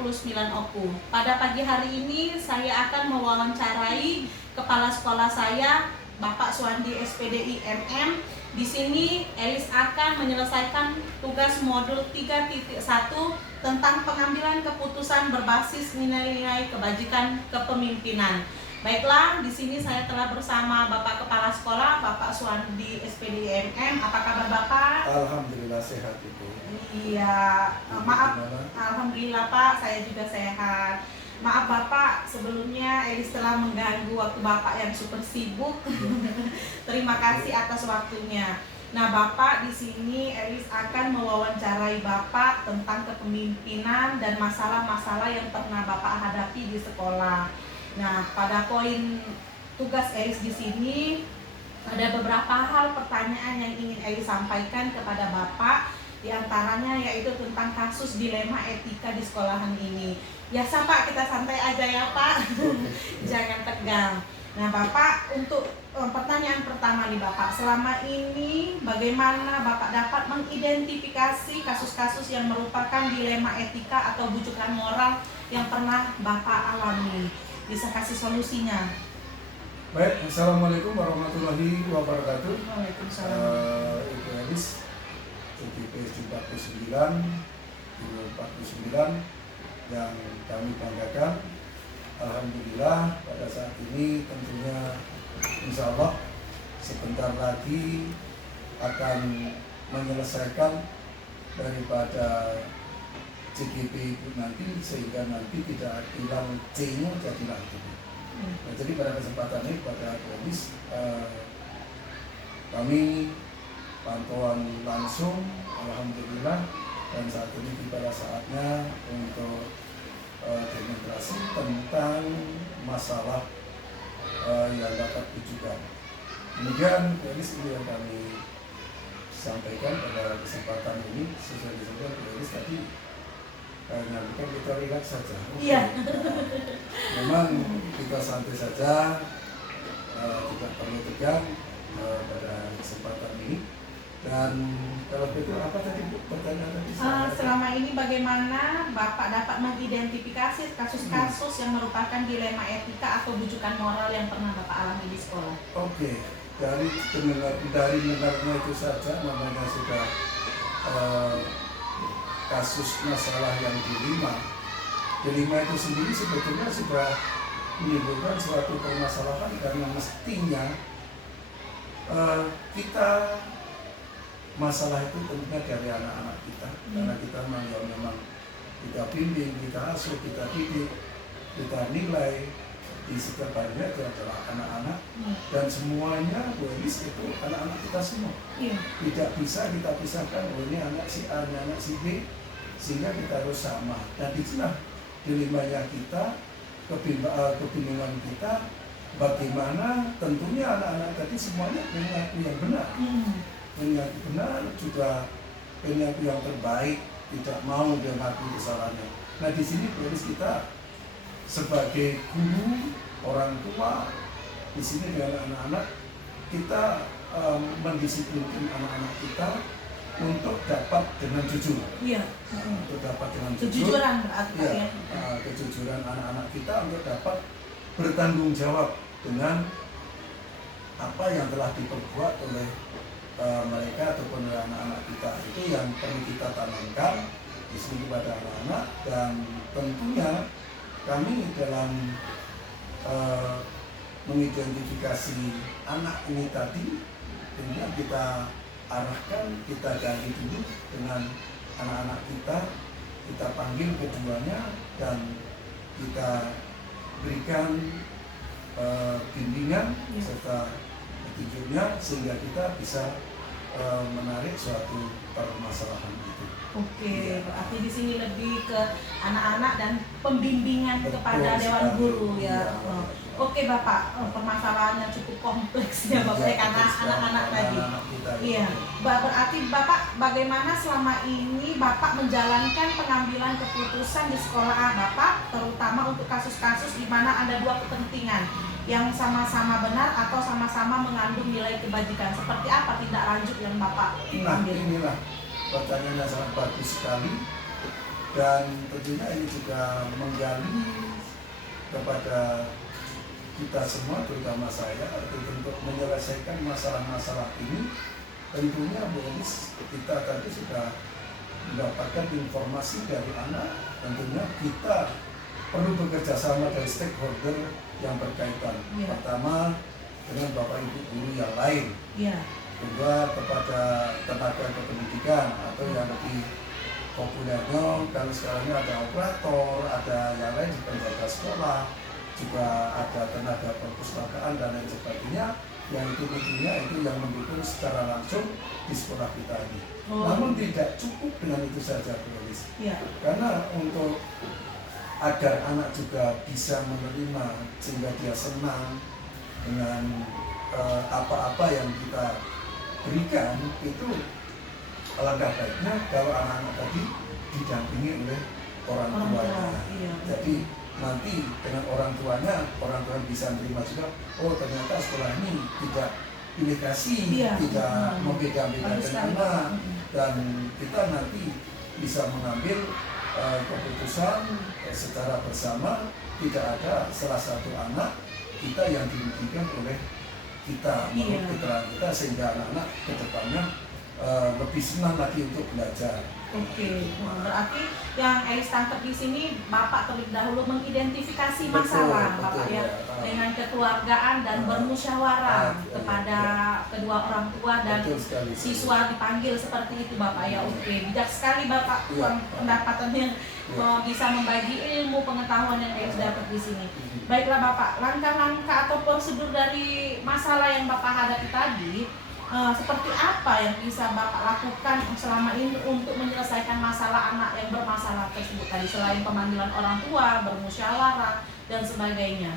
Oku. Pada pagi hari ini saya akan mewawancarai kepala sekolah saya, Bapak Suwandi SPDI MM. Di sini Elis akan menyelesaikan tugas modul 3.1 tentang pengambilan keputusan berbasis nilai-nilai kebajikan kepemimpinan. Baiklah, di sini saya telah bersama Bapak Kepala Sekolah, Bapak Suwandi SPDI MM. Apa kabar Bapak? Alhamdulillah sehat Ibu. Iya, maaf. Alhamdulillah Pak, saya juga sehat. Maaf Bapak, sebelumnya Elis telah mengganggu waktu Bapak yang super sibuk. Terima kasih atas waktunya. Nah Bapak, di sini Elis akan mewawancarai Bapak tentang kepemimpinan dan masalah-masalah yang pernah Bapak hadapi di sekolah. Nah, pada poin tugas Elis di sini ada beberapa hal pertanyaan yang ingin Elis sampaikan kepada Bapak. Di antaranya yaitu tentang kasus dilema etika di sekolahan ini. Biasa Pak, kita santai aja ya Pak. Jangan tegang. Nah Bapak, untuk pertanyaan pertama nih Bapak, selama ini bagaimana Bapak dapat mengidentifikasi kasus-kasus yang merupakan dilema etika atau bujukan moral yang pernah Bapak alami? Bisa kasih solusinya. Baik, Assalamualaikum warahmatullahi wabarakatuh. Waalaikumsalam. Ibu Elis, CPPS 49 yang kami banggakan. Alhamdulillah pada saat ini tentunya insya Allah sebentar lagi akan menyelesaikan daripada CGP itu nanti, sehingga nanti tidak hilang C-nya jadilah itu. Nah, jadi pada kesempatan ini pada Elis kami pantauan langsung, alhamdulillah, dan saat ini tiba saatnya untuk demonstrasi tentang masalah yang dapat dijuga. Kemudian Elis ini yang kami sampaikan pada kesempatan ini sesuai dengan Elis tadi. Karena bukan kita relax saja. Iya. Memang kita santai saja, tidak perlu tegang pada kesempatan ini. Dan kalau begitu apa tadi pertanyaan tadi? Selama ini bagaimana Bapak dapat mengidentifikasi kasus-kasus yang merupakan dilema etika atau bujukan moral yang pernah Bapak alami di sekolah? Oke, dari mendengarnya itu saja namanya sudah kasus masalah yang dilema itu sendiri sebetulnya sudah menimbulkan suatu permasalahan, karena mestinya kita masalah itu tentunya dari anak-anak kita, karena kita memang kita bimbing, kita asuh, kita didik, kita nilai di sekitarnya itu adalah anak-anak, dan semuanya Elis itu anak-anak kita semua. Tidak bisa kita pisahkan, ini anak si A, ini anak si B, sehingga kita harus sama. Dan itulah dilemanya kita, kebingungan kita, bagaimana tentunya anak-anak tadi semuanya mengaku yang benar, mengaku benar, juga mengaku yang terbaik, tidak mau dia mengaku kesalahannya. Nah di sini Elis kita sebagai guru, orang tua, di sini dengan anak-anak kita mendisiplinkan anak-anak kita untuk dapat dengan jujur. Iya. Untuk dapat dengan jujur. Kejujuran berarti ya. Kejujuran anak-anak kita untuk dapat bertanggung jawab dengan apa yang telah diperbuat oleh mereka ataupun oleh anak-anak kita. Itu yang perlu kita tanamkan di sini kepada anak-anak, dan tentunya kami dalam mengidentifikasi anak ini tadi, tentunya kita arahkan, kita gali dulu dengan anak-anak kita panggil keduanya, dan kita berikan bimbingan serta petunjuknya, sehingga kita bisa menarik suatu permasalahan itu. Oke, berarti di sini lebih ke anak-anak dan pembimbingan kepada dewan guru ya. Oke Bapak, permasalahannya cukup kompleks ya Bapak, karena anak-anak tadi. Iya, berarti Bapak bagaimana selama ini Bapak menjalankan pengambilan keputusan di sekolah Bapak, terutama untuk kasus-kasus di mana ada dua kepentingan yang sama-sama benar atau sama-sama mengandung nilai kebajikan. Seperti apa tindak lanjut yang Bapak ambil? Inilah pertanyaan yang sangat bagus sekali. Dan tentunya ini juga menggali kepada kita semua, terutama saya, untuk menyelesaikan masalah-masalah ini. Tentunya bonus kita tadi sudah mendapatkan informasi dari anak. Tentunya kita perlu bekerja sama dari stakeholder yang berkaitan. Ya. Pertama dengan Bapak Ibu guru yang lain. Ya. Kedua kepada tenaga kependidikan atau yang lebih populernya kalau sekarang ini ada operator, ada yang lain penjaga sekolah, juga ada tenaga perpustakaan dan lain sebagainya, yang itu tentunya itu yang mendukung secara langsung di sekolah kita ini. Namun tidak cukup dengan itu saja, Bu Elis. Ya. Karena untuk agar anak juga bisa menerima sehingga dia senang dengan apa-apa yang kita berikan, itu alangkah baiknya kalau anak-anak tadi didampingi oleh orang tuanya. Iya. Jadi nanti dengan orang tuanya bisa menerima juga, oh ternyata sekolah ini tidak pilih kasih, Iya. tidak membeda-bedakan anak, dan kita nanti bisa mengambil keputusan secara bersama. Tidak ada salah satu anak kita yang dirugikan oleh kita, menurut keterangan kita, sehingga anak-anak ke depannya lebih senang lagi untuk belajar. Oke, berarti yang Elis tangkap di sini, Bapak terlebih dahulu mengidentifikasi masalah, betul, Bapak ya, ya. dengan kekeluargaan dan bermusyawarah kepada kedua orang tua dan siswa dipanggil seperti itu, Bapak ya. Oke, bijak sekali Bapak pendapatannya bisa membagi ilmu pengetahuan yang Elis dapat di sini. Baiklah Bapak, langkah-langkah atau prosedur dari masalah yang Bapak hadapi tadi, seperti apa yang bisa Bapak lakukan selama ini untuk menyelesaikan masalah anak yang bermasalah tersebut tadi, selain pemanggilan orang tua, bermusyawarah, dan sebagainya?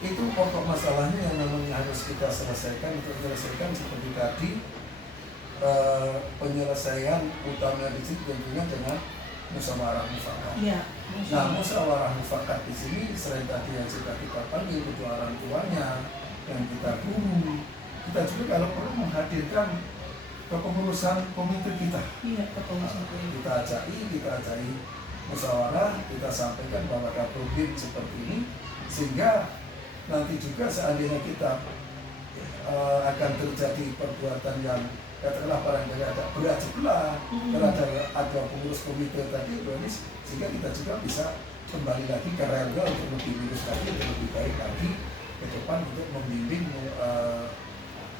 Itu pokok masalahnya yang namanya harus kita selesaikan. Untuk menyelesaikan seperti tadi, penyelesaian utama di sini tentunya dengan musyawarah mufakat. Ya, nah, musyawarah mufakat di sini selain tadi yang sudah kita panggil kedua orang tuanya dan kita guru, kita juga kalau perlu menghadirkan kepengurusan komite kita. Iya, kepengurusan komite. Kita ajai musyawarah, kita sampaikan bahwa ada problem seperti ini, sehingga nanti juga seandainya kita akan terjadi perbuatan yang katakanlah barangkali ada berat sebelah, ada pengurus komite tadi, sehingga kita juga bisa kembali lagi ke relnya untuk lebih lurus lagi, untuk lebih baik lagi ke depan untuk membimbing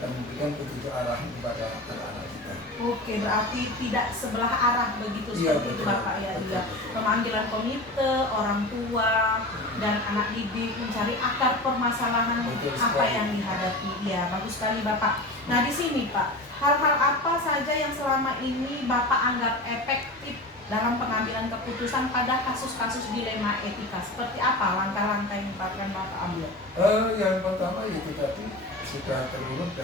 dan memberikan petunjuk arah kepada anak-anak kita. Oke, berarti tidak sebelah arah begitu seperti itu Bapak ya. Iya. Pemanggilan komite, orang tua, dan anak didik mencari akar permasalahan apa yang dihadapi. Iya, bagus sekali Bapak. Nah di sini Pak, hal-hal apa saja yang selama ini Bapak anggap efektif dalam pengambilan keputusan pada kasus-kasus dilema etika? Seperti apa langkah-langkah yang akan Bapak ambil? Yang pertama itu tadi sudah terurut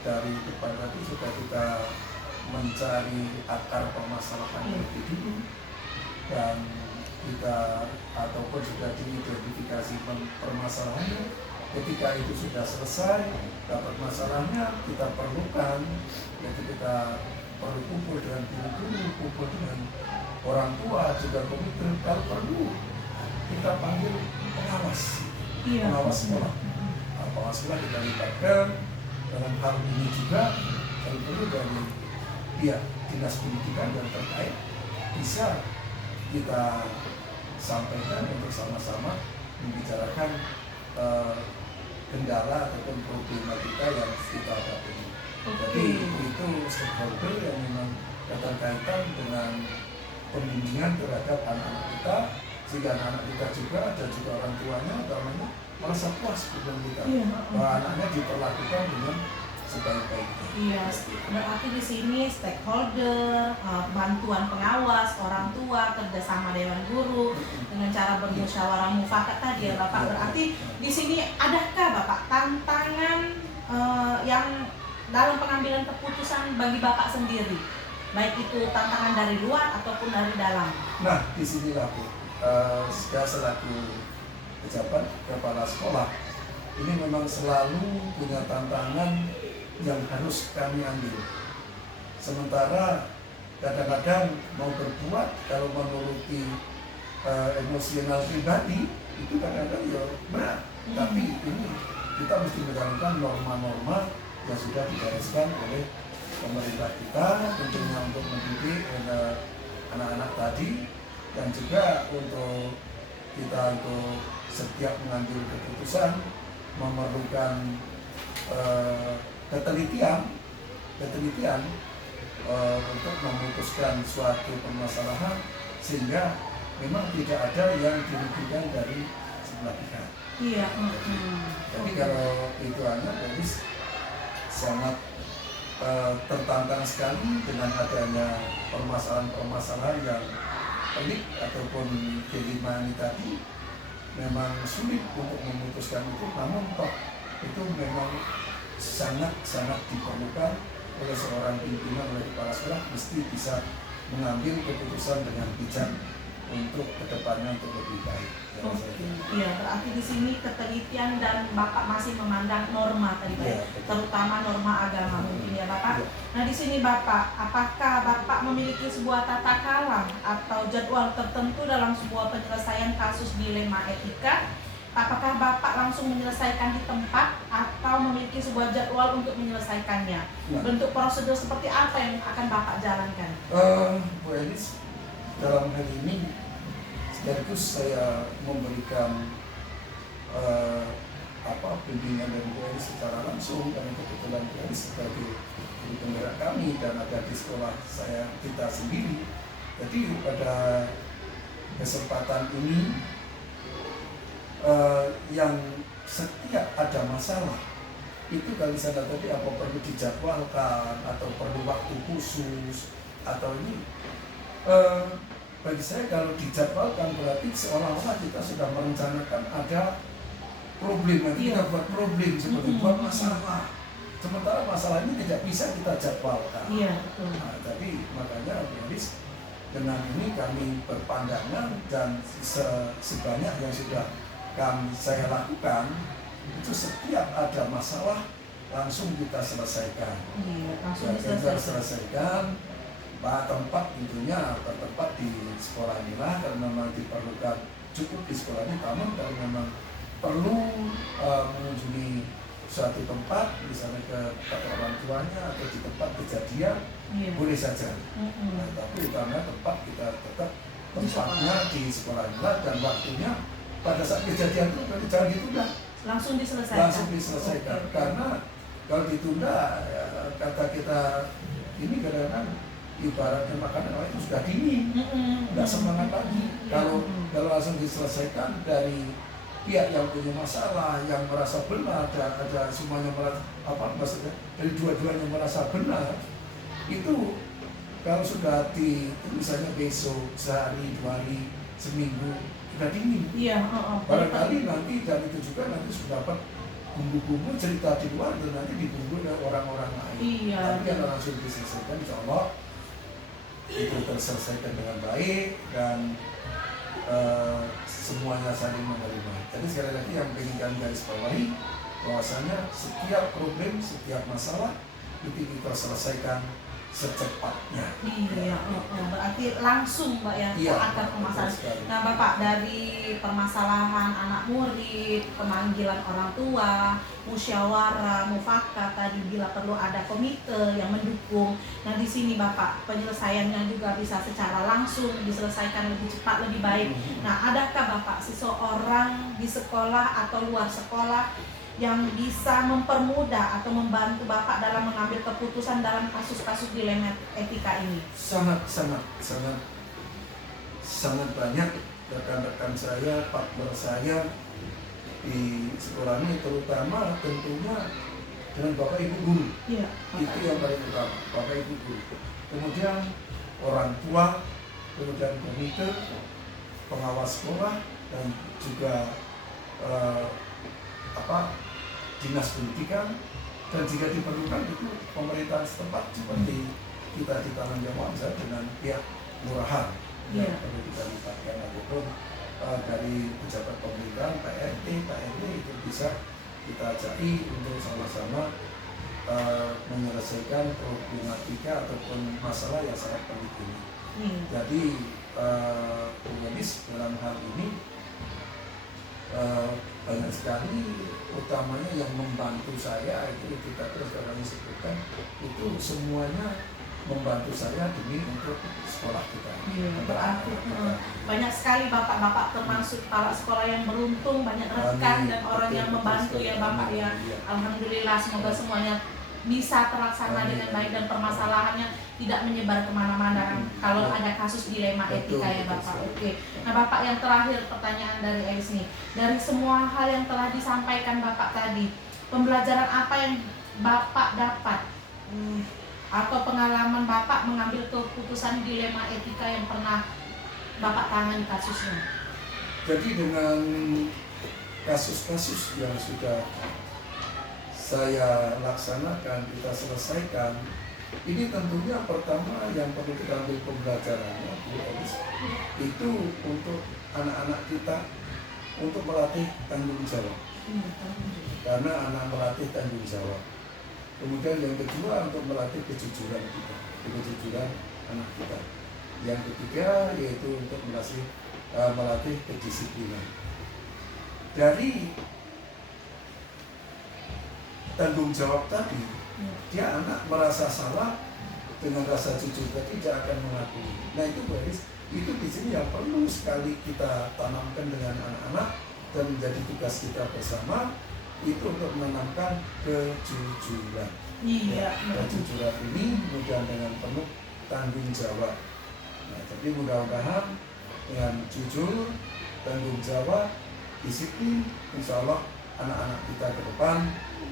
dari depan tadi, sudah kita mencari akar permasalahan lebih dulu, dan kita ataupun sudah diidentifikasi permasalahannya. Ketika itu sudah selesai, dapat masalahnya, kita perlukan, yaitu kita perlu kumpul dengan guru-guru, kumpul dengan orang tua, juga komite, kalau perlu kita panggil pengawas, pengawas sekolah. Pengawas sekolah kita libatkan dalam hal ini juga, kalau perlu dari pihak dinas pendidikan yang terkait bisa kita sampaikan untuk sama-sama membicarakan kendala ataupun problematika yang kita hadapi. Jadi itu stakeholder yang memang keterkaitan dengan pembimbingan terhadap anak-anak kita, sehingga anak-anak kita juga dan juga orang tuanya utamanya merasa puas dengan kita, bahwa anaknya diperlakukan dengan sebaik-baiknya. Iya, berarti di sini stakeholder, bantuan pengawas, orang tua, kerjasama dewan guru dengan cara bermusyawarah mufakat tadi ya Bapak. Berarti di sini adakah Bapak tantangan yang dalam pengambilan keputusan bagi Bapak sendiri, baik itu tantangan dari luar ataupun dari dalam? Nah, disinilah Bu, saya selaku pejabat kepala sekolah ini memang selalu punya tantangan yang harus kami ambil. Sementara kadang-kadang mau berbuat kalau menuruti emosional pribadi itu kadang-kadang ya berat. Tapi ini kita mesti menjalankan norma-norma yang sudah digariskan oleh pemerintah kita, tentunya untuk mendidik anak-anak tadi, dan juga untuk kita untuk setiap mengambil keputusan memerlukan ketelitian untuk memutuskan suatu permasalahan sehingga memang tidak ada yang dirugikan dari sebelah pihak. Iya. Jadi kalau itu berarti sangat tertantang sekali dengan adanya permasalahan-permasalahan yang pelik ataupun dilemani tadi. Memang sulit untuk memutuskan itu, namun toh itu memang sangat diperlukan oleh seorang pimpinan, oleh kepala sekolah, mesti bisa mengambil keputusan dengan bijak untuk kedepannya untuk lebih baik. Iya, berarti di sini ketelitian dan Bapak masih memandang norma tadi Pak, terutama norma agama mungkin ya Bapak. Nah di sini Bapak, apakah Bapak memiliki sebuah tata kalam atau jadwal tertentu dalam sebuah penyelesaian kasus dilema etika? Apakah Bapak langsung menyelesaikan di tempat atau memiliki sebuah jadwal untuk menyelesaikannya? Bentuk prosedur seperti apa yang akan Bapak jalankan? Bu Elis, dalam hal ini sekaligus saya memberikan bimbingan dari Bu Elis secara langsung, karena kebetulan Bu Elis sebagai guru penggerak kami dan ada di sekolah kita sendiri. Jadi pada kesempatan ini yang setiap ada masalah itu kali sana tadi apa perlu dijadwalkan atau perlu waktu khusus atau ini bagi saya kalau dijadwalkan berarti seolah-olah kita sudah merencanakan ada problem, nanti kita buat problem seperti buat masalah, sementara masalah ini tidak bisa kita jadwalkan. Nah, tapi makanya habis dengan ini kami berpandangan dan sebanyak yang sudah saya lakukan itu setiap ada masalah langsung kita selesaikan. Kita selesaikan. Tempat tentunya bertempat di sekolah inilah karena memang diperlukan cukup di sekolah ini. Namun kalau memang perlu mengunjungi suatu tempat, misalnya ke orang tuanya atau di tempat kejadian, boleh saja. Nah, tapi karena tempat kita tetap tempatnya di sekolah inilah dan waktunya pada saat kejadian itu jangan ditunda, langsung diselesaikan. Karena kalau ditunda kata kita ini kadang-kadang ibaratnya makanan itu sudah dingin, nggak semangat lagi. Kalau langsung diselesaikan dari pihak yang punya masalah, yang merasa benar, ada semuanya merasa maksudnya dari dua-duanya merasa benar, itu kalau sudah misalnya besok, sehari, 2 hari, seminggu sudah dingin. Barangkali nanti dan itu juga nanti sudah dapat bumbu-bumbu cerita di luar dan nanti dibumbu oleh orang-orang lain. Tapi yang langsung diselesaikan, insya Allah itu terselesaikan dengan baik dan semuanya saling menerima. Jadi sekali lagi yang ingin kami garis bawahi bahwasanya setiap problem, setiap masalah itu kita selesaikan secepatnya. Berarti langsung Mbak ya ke akar permasalahan. Nah Bapak, dari permasalahan anak murid, pemanggilan orang tua, musyawarah, mufakat tadi bila perlu ada komite yang mendukung. Nah di sini Bapak penyelesaiannya juga bisa secara langsung diselesaikan lebih cepat, lebih baik. Nah adakah Bapak seseorang di sekolah atau luar sekolah yang bisa mempermudah atau membantu Bapak dalam mengambil keputusan dalam kasus-kasus dilema etika ini? Sangat banyak rekan-rekan saya, partner saya di sekolah ini, terutama tentunya dengan Bapak Ibu Guru. Itu yang paling utama, Bapak Ibu Guru. Kemudian orang tua, kemudian komite, pengawas sekolah, dan juga dinas pendidikan, dan jika diperlukan itu pemerintahan setempat seperti kita di Taman Jawa misalnya dengan pihak lurahan yang perlu kita libatkan, ataupun dari pejabat pemerintahan, Pak RT, Pak RW itu bisa kita ajaki untuk sama-sama menyelesaikan problematika ataupun masalah yang sangat penting ini. Jadi Bu Elis dalam hal ini banyak sekali, utamanya yang membantu saya itu kita terus kami sebutkan itu semuanya membantu saya demi untuk sekolah kita. Berarti banyak sekali bapak-bapak termasuk kepala sekolah yang beruntung, banyak rekan dan orang yang membantu ya Bapak ya. Alhamdulillah, semoga semuanya bisa terlaksana dengan baik dan permasalahannya tidak menyebar kemana-mana kalau ada kasus dilema etika ya Bapak. Oke. Nah Bapak, yang terakhir pertanyaan dari Elis nih, dari semua hal yang telah disampaikan Bapak tadi, pembelajaran apa yang Bapak dapat atau pengalaman Bapak mengambil keputusan dilema etika yang pernah Bapak tangani kasusnya? Jadi dengan kasus-kasus yang sudah saya laksanakan, kita selesaikan, ini tentunya pertama yang perlu kita ambil pembelajarannya Bu Elis, itu untuk anak-anak kita untuk melatih tanggung jawab. Karena anak melatih tanggung jawab. Kemudian yang kedua untuk melatih kejujuran kita, kejujuran anak kita. Yang ketiga yaitu untuk melatih kedisiplinan. Dari tanggung jawab tadi, dia anak merasa salah dengan rasa jujur tadi dia akan mengakui. Nah itu Bu Elis, itu di sini yang perlu sekali kita tanamkan dengan anak-anak dan menjadi tugas kita bersama, itu untuk menanamkan kejujuran. Iya. Kejujuran ini kemudian dengan penuh tanggung jawab. Nah, jadi mudah-mudahan dengan jujur, tanggung jawab, disiplin, insya Allah anak-anak kita ke depan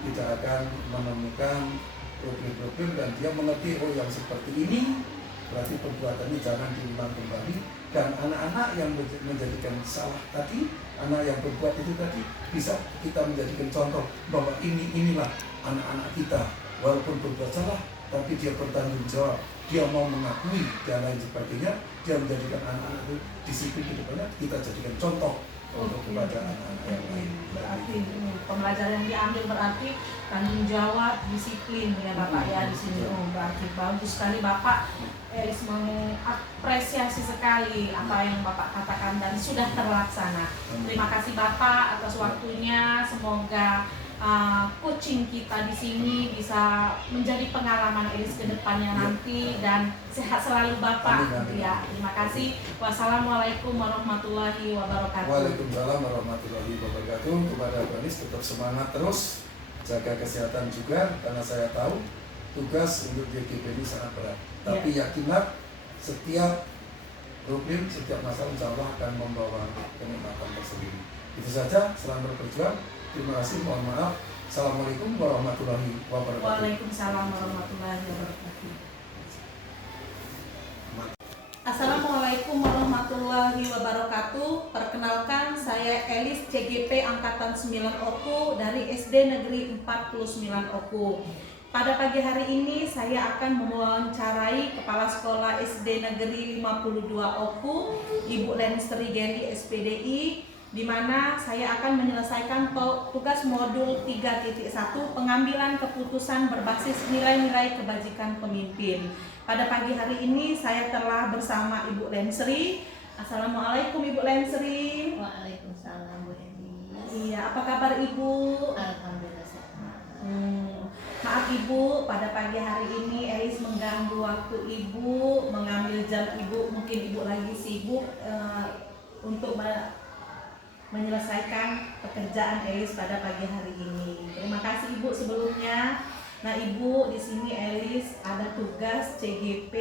tidak akan menemukan problem-problem dan dia mengerti oh yang seperti ini berarti perbuatan ini jangan diulang kembali, dan anak-anak yang menjadikan salah tadi, anak yang berbuat itu tadi bisa kita menjadikan contoh bahwa inilah anak-anak kita walaupun berbuat salah tapi dia bertanggung jawab, dia mau mengakui dan lain sebagainya, dia menjadikan anak-anak itu disiplin ke depannya, kita jadikan contoh untuk kepada anak-anak yang lain. Berarti pembelajaran yang diambil berarti tanggung jawab, disiplin ya Bapak ya di sini. Berarti bagus sekali Bapak. Elis mengapresiasi sekali apa yang Bapak katakan dan sudah terlaksana. Terima kasih Bapak atas waktunya. Semoga coaching kita di sini bisa menjadi pengalaman Elis ke depannya nanti, dan sehat selalu Bapak. Ya, terima kasih. Wassalamualaikum warahmatullahi wabarakatuh. Waalaikumsalam warahmatullahi wabarakatuh. Kepada Elis tetap semangat terus, jaga kesehatan juga karena saya tahu tugas untuk JGP ini sangat berat. Tapi yakinlah setiap problem, setiap masalah insya Allah akan membawa kenikmatan tersendiri. Itu saja, selamat berjuang. Terima kasih, mohon maaf. Assalamualaikum warahmatullahi wabarakatuh. Waalaikumsalam warahmatullahi wabarakatuh. Assalamualaikum warahmatullahi wabarakatuh. Perkenalkan, saya Elis CGP Angkatan 9 Oku dari SD Negeri 49 Oku. Pada pagi hari ini saya akan mewawancarai Kepala Sekolah SD Negeri 52 Oku, Ibu Lensri Geli SPDI, di mana saya akan menyelesaikan tugas modul 3.1 pengambilan keputusan berbasis nilai-nilai kebajikan pemimpin. Pada pagi hari ini saya telah bersama Ibu Lensri. Assalamualaikum Ibu Lensri. Waalaikumsalam Bu Elis. Iya, apa kabar Ibu? Alhamdulillah sehat. Maaf Ibu, pada pagi hari ini Elis mengganggu waktu Ibu, mengambil jam Ibu, mungkin Ibu lagi sibuk untuk menyelesaikan pekerjaan Elis pada pagi hari ini. Terima kasih Ibu sebelumnya. Nah Ibu, di sini Elis ada tugas CGP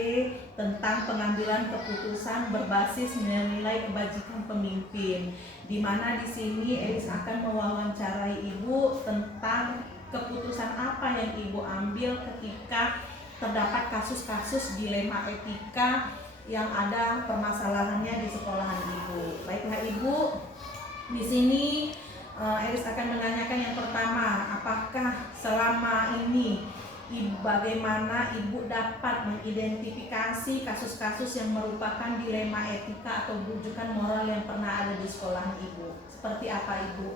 tentang pengambilan keputusan berbasis nilai-nilai kebajikan pemimpin, di mana di sini Elis akan mewawancarai Ibu tentang keputusan apa yang Ibu ambil ketika terdapat kasus-kasus dilema etika yang ada permasalahannya di sekolahan Ibu. Baiklah Ibu, di sini Elis akan menanyakan yang pertama, apakah selama ini bagaimana Ibu dapat mengidentifikasi kasus-kasus yang merupakan dilema etika atau rujukan moral yang pernah ada di sekolahan Ibu? Seperti apa Ibu?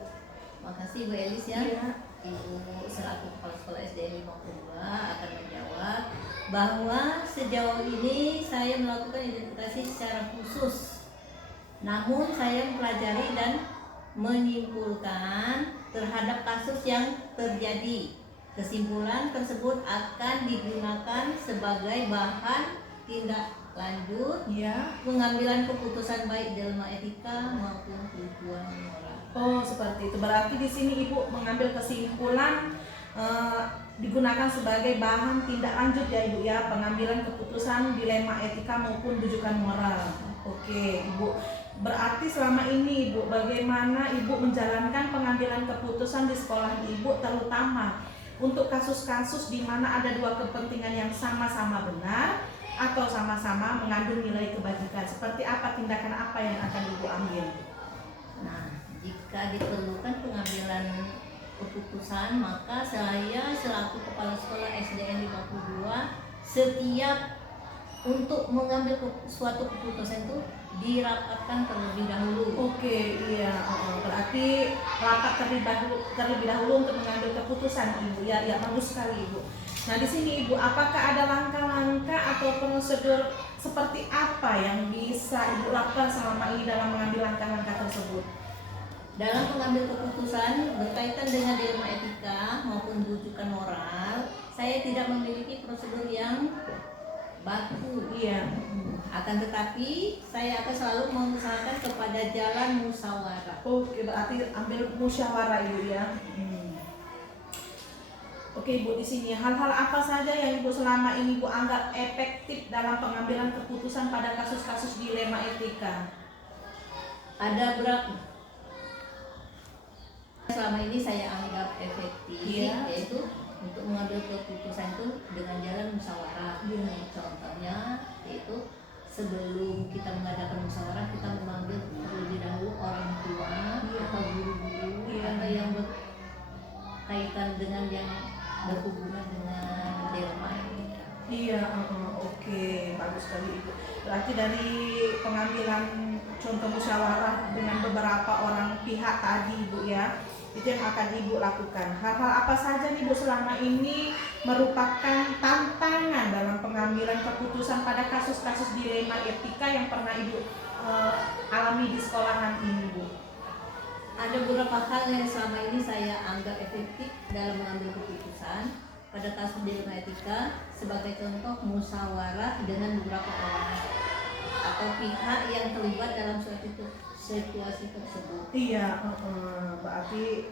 Makasih Bu Elis ya. Iya. Ibu selaku Kepala Sekolah SD 52 akan menjawab bahwa sejauh ini saya melakukan identifikasi secara khusus. Namun saya mempelajari dan menyimpulkan terhadap kasus yang terjadi. Kesimpulan tersebut akan digunakan sebagai bahan tindak lanjut Ya. pengambilan keputusan baik dalam etika maupun tujuan moral. Oh, seperti itu. Berarti di sini Ibu mengambil kesimpulan digunakan sebagai bahan tindak lanjut ya Ibu ya, pengambilan keputusan dilema etika maupun rujukan moral. Oke, Ibu. Berarti selama ini Ibu, bagaimana Ibu menjalankan pengambilan keputusan di sekolah Ibu, terutama untuk kasus-kasus di mana ada dua kepentingan yang sama-sama benar atau sama-sama mengandung nilai kebajikan. Seperti apa tindakan apa yang akan Ibu ambil? Nah, jika diperlukan pengambilan keputusan, maka saya selaku Kepala Sekolah SDN 52 setiap untuk mengambil suatu keputusan itu dirapatkan terlebih dahulu. Oke, iya. Berarti rapat terlebih dahulu untuk mengambil keputusan Ibu. Ya, ya bagus sekali Ibu. Nah, di sini Ibu, apakah ada langkah-langkah atau prosedur seperti apa yang bisa Ibu lakukan selama ini dalam mengambil langkah-langkah tersebut? Dalam mengambil keputusan berkaitan dengan dilema etika maupun rujukan moral, saya tidak memiliki prosedur yang baku. Iya. Akan tetapi saya akan selalu mengusahakan kepada jalan musyawarah. Oke, berarti ambil musyawarah Ibu ya. Oke Ibu, di sini hal-hal apa saja yang Ibu selama ini Ibu anggap efektif dalam pengambilan keputusan pada kasus-kasus dilema etika? Ada berapa? Selama ini saya anggap efektif, Iya. yaitu untuk mengambil keputusan itu dengan jalan musyawarah. Contohnya yaitu sebelum kita mengadakan musyawarah, kita memanggil terlebih dahulu orang tua atau guru-guru atau yang berkaitan dengan yang berhubungan dengan dilema ini. Iya, oke, bagus sekali Ibu. Berarti dari pengambilan contoh musyawarah dengan beberapa orang pihak tadi Ibu ya, itu yang akan Ibu lakukan. Hal-hal apa saja nih Ibu selama ini merupakan tantangan dalam pengambilan keputusan pada kasus-kasus dilema etika yang pernah Ibu alami di sekolahan ini Bu? Ada beberapa hal yang selama ini saya anggap efektif dalam mengambil keputusan pada kasus dilema etika, sebagai contoh musyawarah dengan beberapa orang atau pihak yang terlibat dalam suatu situasi tersebut. Iya, berarti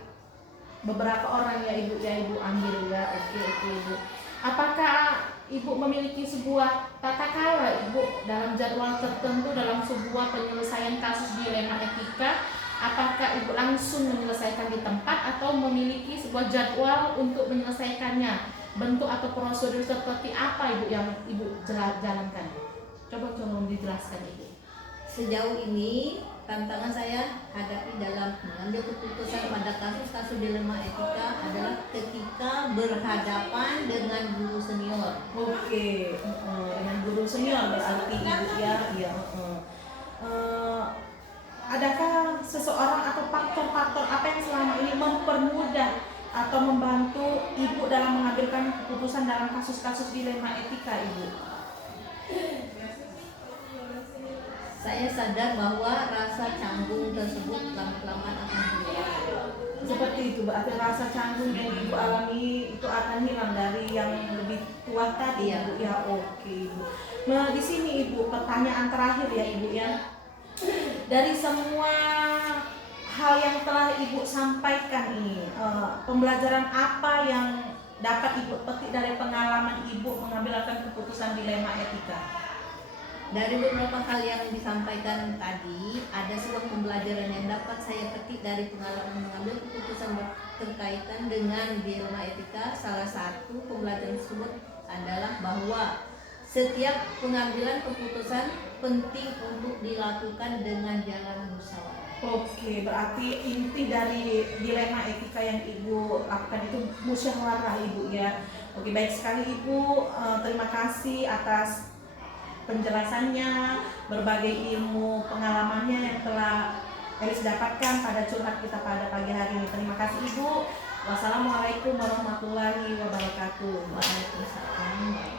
beberapa orang ya Ibu ambil ya. Oke Ibu. Apakah Ibu memiliki sebuah tata cara Ibu dalam jadwal tertentu dalam sebuah penyelesaian kasus dilema etika? Apakah Ibu langsung menyelesaikan di tempat atau memiliki sebuah jadwal untuk menyelesaikannya? Bentuk atau prosedur seperti apa Ibu yang Ibu jalankan? Coba tolong dijelaskan Ibu. Sejauh ini tantangan saya hadapi dalam mengambil keputusan pada kasus-kasus dilema etika adalah ketika berhadapan dengan guru senior. Oke, dengan guru senior berarti Ibu ya. Iya. Adakah seseorang atau faktor-faktor apa yang selama ini mempermudah atau membantu Ibu dalam mengambilkan keputusan dalam kasus-kasus dilema etika Ibu? Saya sadar bahwa rasa canggung tersebut lama-kelamaan akan hilang. Seperti itu, berarti rasa canggung yang Ibu alami itu akan hilang dari yang lebih tua tadi Iya. Ibu ya. Oke Ibu. Nah di sini Ibu, pertanyaan terakhir ya Ibu ya. Dari semua hal yang telah Ibu sampaikan ini, pembelajaran apa yang dapat Ibu petik dari pengalaman Ibu mengambil keputusan dilema etika? Dari beberapa hal yang disampaikan tadi, ada sebuah pembelajaran yang dapat saya petik dari pengalaman mengambil keputusan berkaitan dengan dilema etika. Salah satu pembelajaran tersebut adalah bahwa setiap pengambilan keputusan penting untuk dilakukan dengan jalan musyawarah. Oke, berarti inti dari dilema etika yang Ibu lakukan itu musyawarah Ibu ya. Oke, baik sekali Ibu. Terima kasih atas penjelasannya, berbagai ilmu pengalamannya yang telah Elis dapatkan pada curhat kita pada pagi hari ini. Terima kasih Ibu. Wassalamualaikum warahmatullahi wabarakatuh. Waalaikumsalam.